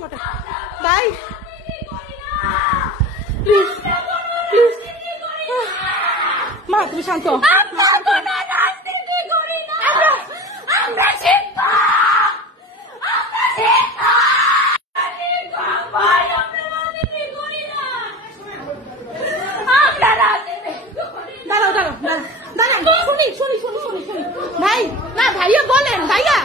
কটা ভাই please please মা তুমি শান্ত দাঁড়াও দাঁড়াও দাঁড়াও দাঁড়াও শুনি শুনি শুনি শুনি শুনি ভাই না ভাইয়া বলেন ভাইয়া